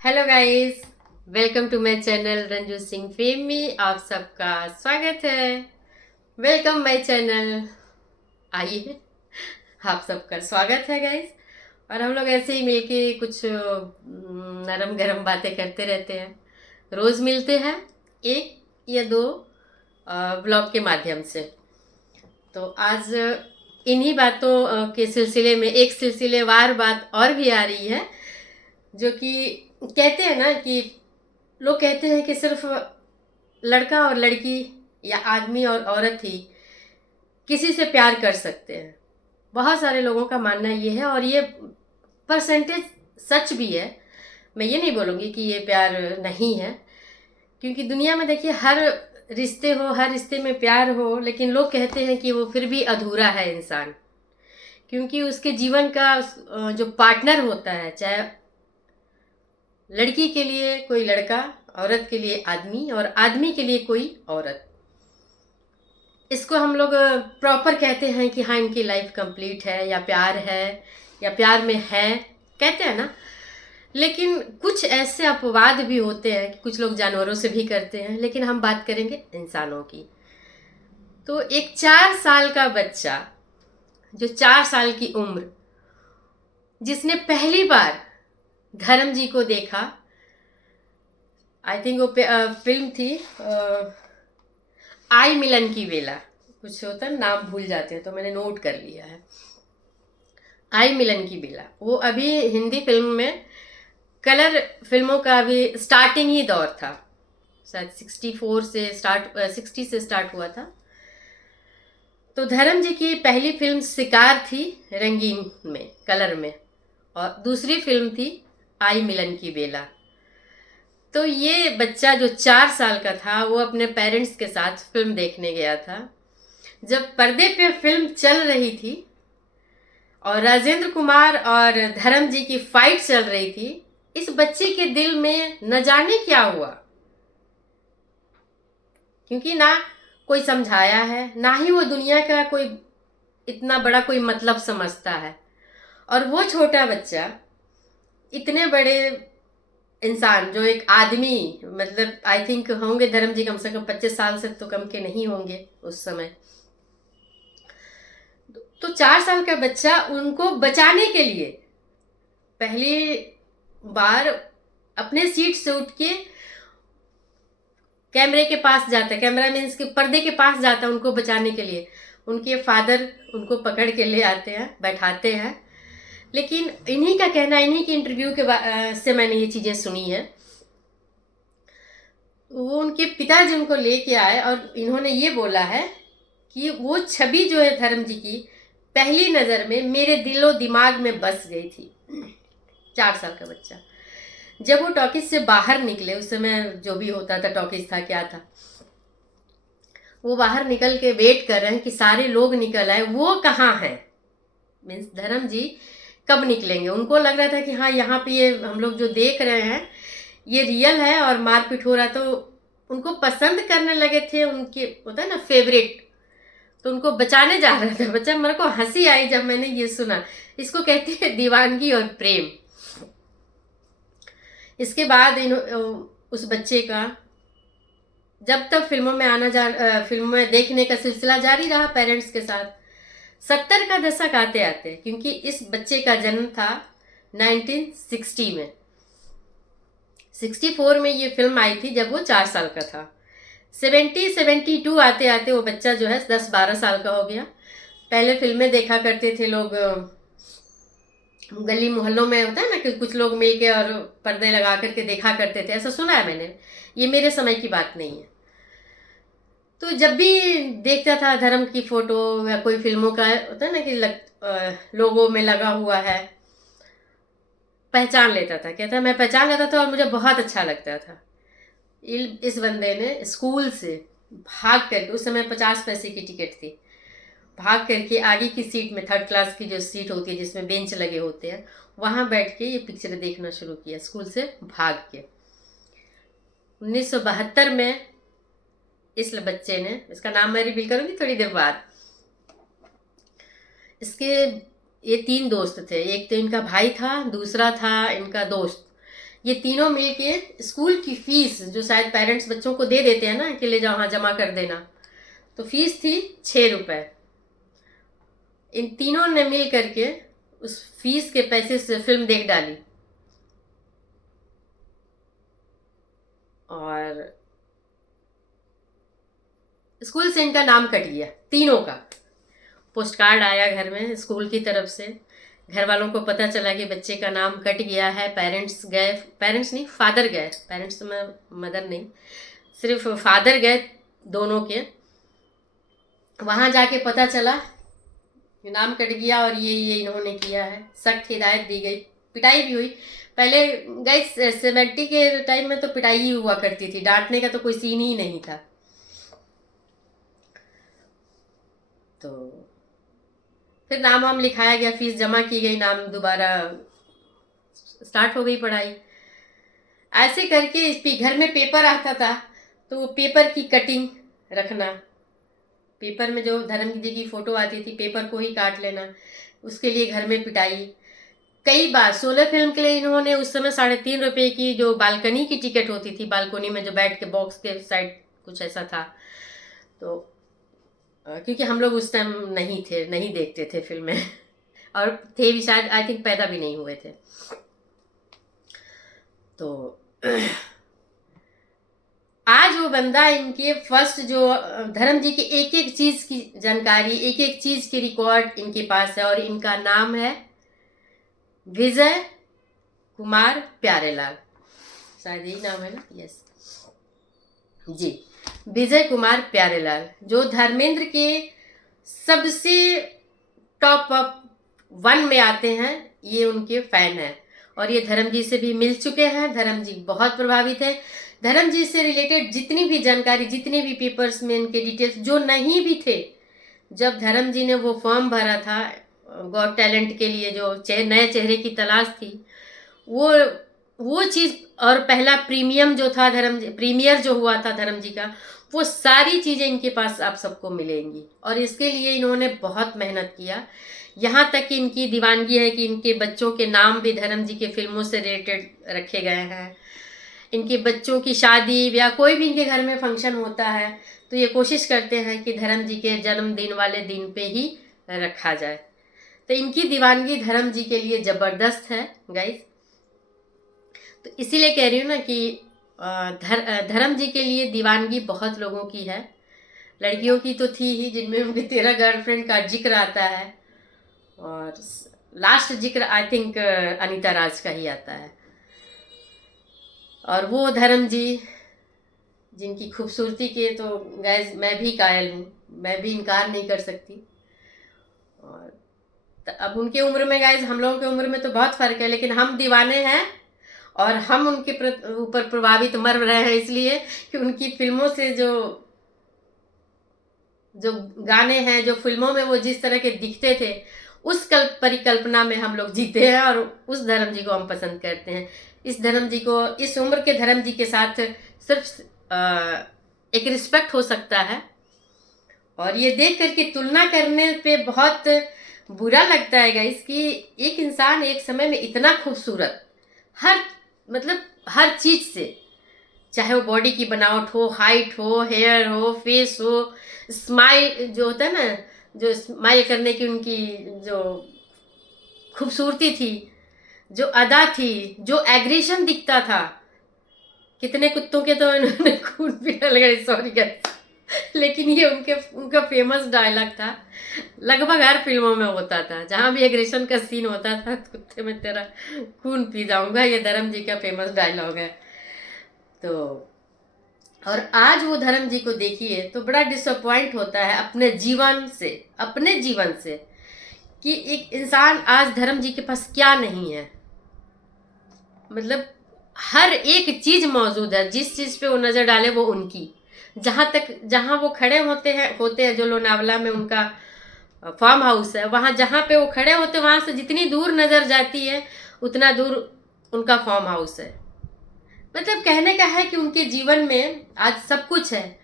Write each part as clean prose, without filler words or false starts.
Hello guys, welcome to my channel Ranju Singh फेमी। आप सबका स्वागत है। Welcome my channel. आइए, आप सबका स्वागत है गाइस। और हम लोग ऐसे ही मिलके कुछ नरम गरम बातें करते रहते हैं। रोज़ मिलते हैं एक या दो ब्लॉग के माध्यम से। तो आज इन्हीं बातों के सिलसिले में एक सिलसिलेवार बात और भी आ रही है, जो कि कहते हैं ना कि लोग कहते हैं कि सिर्फ लड़का और लड़की या आदमी और औरत ही किसी से प्यार कर सकते हैं। बहुत सारे लोगों का मानना ये है, और ये परसेंटेज सच भी है। मैं ये नहीं बोलूँगी कि ये प्यार नहीं है, क्योंकि दुनिया में देखिए हर रिश्ते हो, हर रिश्ते में प्यार हो, लेकिन लोग कहते हैं कि वो फिर भी अधूरा है इंसान, क्योंकि उसके जीवन का जो पार्टनर होता है, चाहे लड़की के लिए कोई लड़का, औरत के लिए आदमी, और आदमी के लिए कोई औरत, इसको हम लोग प्रॉपर कहते हैं कि हाँ इनकी लाइफ कंप्लीट है, या प्यार है, या प्यार में है, कहते हैं ना। लेकिन कुछ ऐसे अपवाद भी होते हैं कि कुछ लोग जानवरों से भी करते हैं, लेकिन हम बात करेंगे इंसानों की। तो एक 4 साल का बच्चा, जो 4 साल की उम्र, जिसने पहली बार धर्म जी को देखा, आई थिंक वो फिल्म थी आई मिलन की बेला, कुछ होता है नाम भूल जाते हैं तो मैंने नोट कर लिया है। आई मिलन की बेला, वो अभी हिंदी फिल्म में कलर फिल्मों का अभी स्टार्टिंग ही दौर था, शायद 60 से स्टार्ट हुआ था। तो धर्म जी की पहली फिल्म शिकार थी रंगीन में, कलर में, और दूसरी फिल्म थी आई मिलन की बेला। तो ये बच्चा जो 4 साल का था, वो अपने पेरेंट्स के साथ फिल्म देखने गया था। जब पर्दे पे फिल्म चल रही थी और राजेंद्र कुमार और धर्म जी की फाइट चल रही थी, इस बच्चे के दिल में न जाने क्या हुआ, क्योंकि ना कोई समझाया है, ना ही वो दुनिया का कोई इतना बड़ा कोई मतलब समझता है। और वो छोटा बच्चा इतने बड़े इंसान, जो एक आदमी, मतलब आई थिंक होंगे धर्म जी कम से कम 25 साल से तो कम के नहीं होंगे उस समय। तो 4 साल का बच्चा उनको बचाने के लिए पहली बार अपने सीट से उठ के कैमरे के पास जाता है, कैमरा मीन्स के पर्दे के पास जाता है उनको बचाने के लिए। उनके फादर उनको पकड़ के ले आते हैं, बैठाते हैं। लेकिन इन्हीं का कहना, इन्हीं की इंटरव्यू के से मैंने ये चीज़ें सुनी है। वो उनके पिताजी उनको लेके आए और इन्होंने ये बोला है कि वो छवि जो है धर्म जी की, पहली नज़र में मेरे दिलो दिमाग में बस गई थी। 4 साल का बच्चा जब वो टॉकीज से बाहर निकले, उस समय जो भी होता था, टॉकीज था क्या था, वो बाहर निकल के वेट कर रहे हैं कि सारे लोग निकल आए, वो कहाँ हैं, मीन्स धर्म जी कब निकलेंगे। उनको लग रहा था कि हाँ यहाँ पे ये हम लोग जो देख रहे हैं ये रियल है और मारपीट हो रहा, तो उनको पसंद करने लगे थे, उनके होता है ना फेवरेट, तो उनको बचाने जा रहा था बच्चा। मेरे को हंसी आई जब मैंने ये सुना। इसको कहते हैं दीवानगी और प्रेम। इसके बाद उस बच्चे का जब तक फिल्मों में फिल्मों में देखने का सिलसिला जारी रहा पेरेंट्स के साथ, 70 का दशक आते आते, क्योंकि इस बच्चे का जन्म था 1960 में, 64 में ये फिल्म आई थी जब वो 4 साल का था। 72 आते आते वो बच्चा जो है 10-12 साल का हो गया। पहले फिल्में देखा करते थे लोग, गली मोहल्लों में होता है ना कि कुछ लोग मिलके और पर्दे लगा करके देखा करते थे, ऐसा सुना है मैंने, ये मेरे समय की बात नहीं है। तो जब भी देखता था धर्म की फोटो या कोई फिल्मों का होता है ना कि लोगों में लगा हुआ है, पहचान लेता था, कहता मैं पहचान लेता था और मुझे बहुत अच्छा लगता था। इस बंदे ने स्कूल से भाग करके, उस समय 50 पैसे की टिकट थी, भाग करके आगे की सीट में, 3rd क्लास की जो सीट होती है जिसमें बेंच लगे होते हैं, वहाँ बैठ के ये पिक्चर देखना शुरू किया, स्कूल से भाग के। 1972 में इस बच्चे ने, इसका नाम मैं रिवील करूँगी थोड़ी देर बाद, इसके ये 3 दोस्त थे, एक तो इनका भाई था, दूसरा था इनका दोस्त, ये तीनों मिलके स्कूल की फीस जो शायद पेरेंट्स बच्चों को दे देते हैं ना कि ले जाओ हाँ जमा कर देना, तो फीस थी 6 रुपए। इन तीनों ने मिल करके उस फीस के पैसे से फिल्म देख डाली और स्कूल से इनका नाम कट गया तीनों का। पोस्ट कार्ड आया घर में स्कूल की तरफ से, घर वालों को पता चला कि बच्चे का नाम कट गया है। पेरेंट्स गए, पेरेंट्स नहीं फादर गए, पेरेंट्स तो मैं मदर नहीं, सिर्फ फादर गए दोनों के। वहाँ जाके पता चला कि नाम कट गया और ये इन्होंने किया है। सख्त हिदायत दी गई, पिटाई भी हुई। पहले गई 70 के टाइम में तो पिटाई ही हुआ करती थी, डांटने का तो कोई सीन ही नहीं था। तो फिर नाम वाम लिखाया गया, फीस जमा की गई, नाम दोबारा स्टार्ट हो गई पढ़ाई। ऐसे करके घर में पेपर आता था तो पेपर की कटिंग रखना, पेपर में जो धर्म जी की फोटो आती थी पेपर को ही काट लेना, उसके लिए घर में पिटाई। कई बार 16 फिल्म के लिए इन्होंने उस समय 3.5 रुपए की जो बालकनी की टिकट होती थी, बालकनी में जो बैठ के बॉक्स के साइड कुछ ऐसा था, तो क्योंकि हम लोग उस टाइम नहीं थे, नहीं देखते थे फिल्में और थे भी शायद, आई थिंक पैदा भी नहीं हुए थे। तो आज वो बंदा इनके फर्स्ट जो धर्म जी की एक एक चीज की जानकारी, एक एक चीज की रिकॉर्ड इनके पास है और इनका नाम है विजय कुमार प्यारेलाल, शायद यही नाम है ना, यस जी, विजय कुमार प्यारेलाल, जो धर्मेंद्र के सबसे टॉप 1 में आते हैं, ये उनके फैन हैं और ये धर्म जी से भी मिल चुके हैं। धर्म जी बहुत प्रभावित है। धर्म जी से रिलेटेड जितनी भी जानकारी, जितने भी पेपर्स में इनके डिटेल्स जो नहीं भी थे, जब धर्म जी ने वो फॉर्म भरा था गॉट टैलेंट के लिए, जो नए चेहरे की तलाश थी, वो चीज़, और पहला प्रीमियम जो था प्रीमियर जो हुआ था धर्म जी का, वो सारी चीज़ें इनके पास आप सबको मिलेंगी। और इसके लिए इन्होंने बहुत मेहनत किया, यहाँ तक कि इनकी दीवानगी है कि इनके बच्चों के नाम भी धर्म जी के फिल्मों से रिलेटेड रखे गए हैं। इनके बच्चों की शादी या कोई भी इनके घर में फंक्शन होता है तो ये कोशिश करते हैं कि धर्म जी के जन्मदिन वाले दिन पे ही रखा जाए। तो इनकी दीवानगी धर्म जी के लिए ज़बरदस्त है गाइस। तो इसीलिए कह रही हूँ ना कि धर्म जी के लिए दीवानगी बहुत लोगों की है। लड़कियों की तो थी ही, जिनमें उनके 13 गर्लफ्रेंड का जिक्र आता है और लास्ट जिक्र आई थिंक अनीता राज का ही आता है। और वो धर्म जी जिनकी खूबसूरती के तो गैस मैं भी कायल हूँ, मैं भी इनकार नहीं कर सकती। और अब उनके उम्र में गैस, हम लोगों के उम्र में तो बहुत फ़र्क है, लेकिन हम दीवाने हैं और हम उनके ऊपर प्रभावित मर रहे हैं, इसलिए कि उनकी फिल्मों से जो गाने हैं, जो फिल्मों में वो जिस तरह के दिखते थे, उस परिकल्पना में हम लोग जीते हैं और उस धर्म जी को हम पसंद करते हैं। इस धर्म जी को, इस उम्र के धर्म जी के साथ सिर्फ एक रिस्पेक्ट हो सकता है। और ये देख करके तुलना करने पे बहुत बुरा लगता है गाइस कि एक इंसान एक समय में इतना खूबसूरत, हर चीज़ से, चाहे वो बॉडी की बनावट हो, हाइट हो, हेयर हो, फेस हो, स्माइल जो होता है ना, जो स्माइल करने की उनकी जो खूबसूरती थी, जो अदा थी, जो एग्रेशन दिखता था। कितने कुत्तों के तो इन्होंने खून भी डाल गए, सॉरी गाइस, लेकिन ये उनका फेमस डायलॉग था, लगभग हर फिल्मों में होता था, जहाँ भी एग्रेशन का सीन होता था, कुत्ते में तेरा खून पी जाऊंगा, ये धर्म जी का फेमस डायलॉग है। तो और आज वो धर्म जी को देखिए तो बड़ा डिसअपॉइंट होता है अपने जीवन से कि एक इंसान आज धर्म जी के पास क्या नहीं है। मतलब हर एक चीज़ मौजूद है, जिस चीज़ पे वो नज़र डाले वो उनकी, जहाँ वो खड़े होते हैं जो लोनावला में उनका फार्म हाउस है, वहाँ जहाँ पे वो खड़े होते हैं, वहाँ से जितनी दूर नज़र जाती है उतना दूर उनका फार्म हाउस है। मतलब कहने का है कि उनके जीवन में आज सब कुछ है,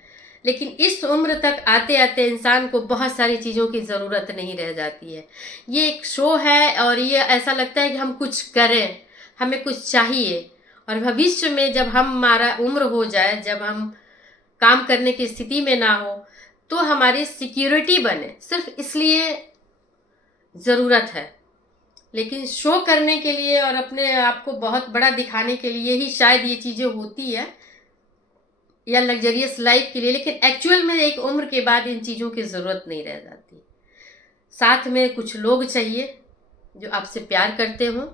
लेकिन इस उम्र तक आते आते इंसान को बहुत सारी चीज़ों की ज़रूरत नहीं रह जाती है। ये एक शो है और ये ऐसा लगता है कि हम कुछ करें, हमें कुछ चाहिए, और भविष्य में जब हमारा उम्र हो जाए, जब हम काम करने की स्थिति में ना हो, तो हमारी सिक्योरिटी बने, सिर्फ इसलिए ज़रूरत है। लेकिन शो करने के लिए और अपने आप को बहुत बड़ा दिखाने के लिए ही शायद ये चीज़ें होती है, या लग्जरियस लाइफ के लिए। लेकिन एक्चुअल में एक उम्र के बाद इन चीज़ों की ज़रूरत नहीं रह जाती। साथ में कुछ लोग चाहिए जो आपसे प्यार करते हों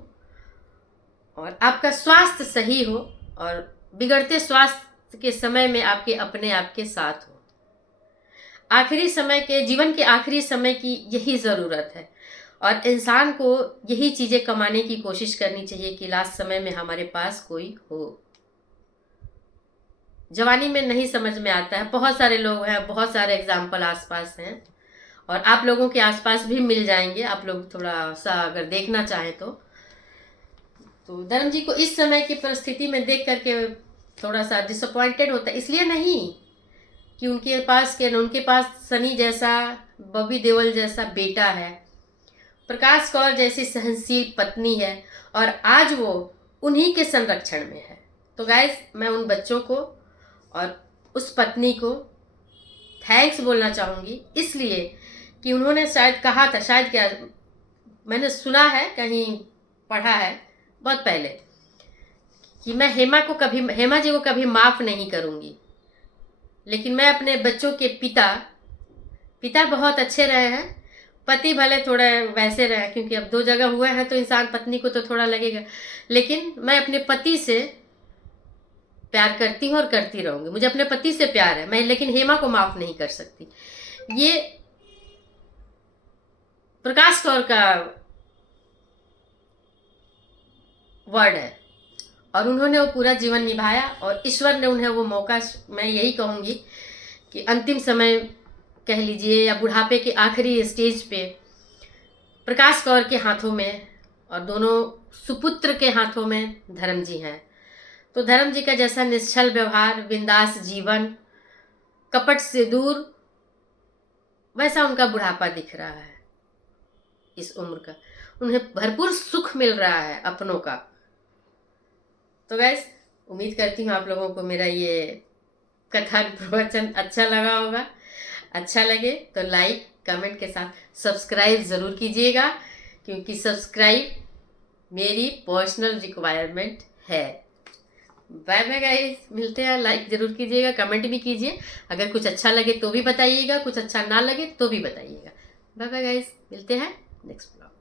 और आपका स्वास्थ्य सही हो, और बिगड़ते स्वास्थ्य के समय में आपके अपने आपके साथ हो। आखिरी समय के, जीवन के आखिरी समय की यही ज़रूरत है, और इंसान को यही चीज़ें कमाने की कोशिश करनी चाहिए कि लास्ट समय में हमारे पास कोई हो। जवानी में नहीं समझ में आता है। बहुत सारे लोग हैं, बहुत सारे एग्जाम्पल आसपास हैं, और आप लोगों के आसपास भी मिल जाएंगे, आप लोग थोड़ा सा अगर देखना चाहें तो धर्म जी को इस समय की परिस्थिति में देख करके थोड़ा सा डिसअपॉइंटेड होता है। इसलिए नहीं कि उनके पास सनी जैसा, बॉबी देओल जैसा बेटा है, प्रकाश कौर जैसी सहनशील पत्नी है, और आज वो उन्हीं के संरक्षण में है। तो गाइस, मैं उन बच्चों को और उस पत्नी को थैंक्स बोलना चाहूँगी, इसलिए कि उन्होंने शायद कहा था, शायद क्या, मैंने सुना है, कहीं पढ़ा है बहुत पहले, कि मैं हेमा जी को कभी माफ़ नहीं करूँगी, लेकिन मैं अपने बच्चों के पिता बहुत अच्छे रहे हैं, पति भले थोड़ा वैसे रहे, क्योंकि अब 2 जगह हुए हैं तो इंसान पत्नी को तो थोड़ा लगेगा, लेकिन मैं अपने पति से प्यार करती हूँ और करती रहूँगी। मुझे अपने पति से प्यार है, मैं लेकिन हेमा को माफ़ नहीं कर सकती। ये प्रकाश कौर का वर्ड है, और उन्होंने वो पूरा जीवन निभाया, और ईश्वर ने उन्हें वो मौका, मैं यही कहूँगी कि अंतिम समय कह लीजिए, या बुढ़ापे के आखिरी स्टेज पे प्रकाश कौर के हाथों में और दोनों सुपुत्र के हाथों में धर्म जी हैं। तो धर्म जी का जैसा निश्चल व्यवहार, बिंदास जीवन, कपट से दूर, वैसा उनका बुढ़ापा दिख रहा है इस उम्र का। उन्हें भरपूर सुख मिल रहा है अपनों का। तो गाइस, उम्मीद करती हूँ आप लोगों को मेरा ये कथा प्रवचन अच्छा लगा होगा। अच्छा लगे तो लाइक कमेंट के साथ सब्सक्राइब ज़रूर कीजिएगा, क्योंकि सब्सक्राइब मेरी पर्सनल रिक्वायरमेंट है। बाय बाय गाइस, मिलते हैं। लाइक ज़रूर कीजिएगा, कमेंट भी कीजिए, अगर कुछ अच्छा लगे तो भी बताइएगा, कुछ अच्छा ना लगे तो भी बताइएगा। बाय बाय गाइस, मिलते हैं नेक्स्ट ब्लॉग।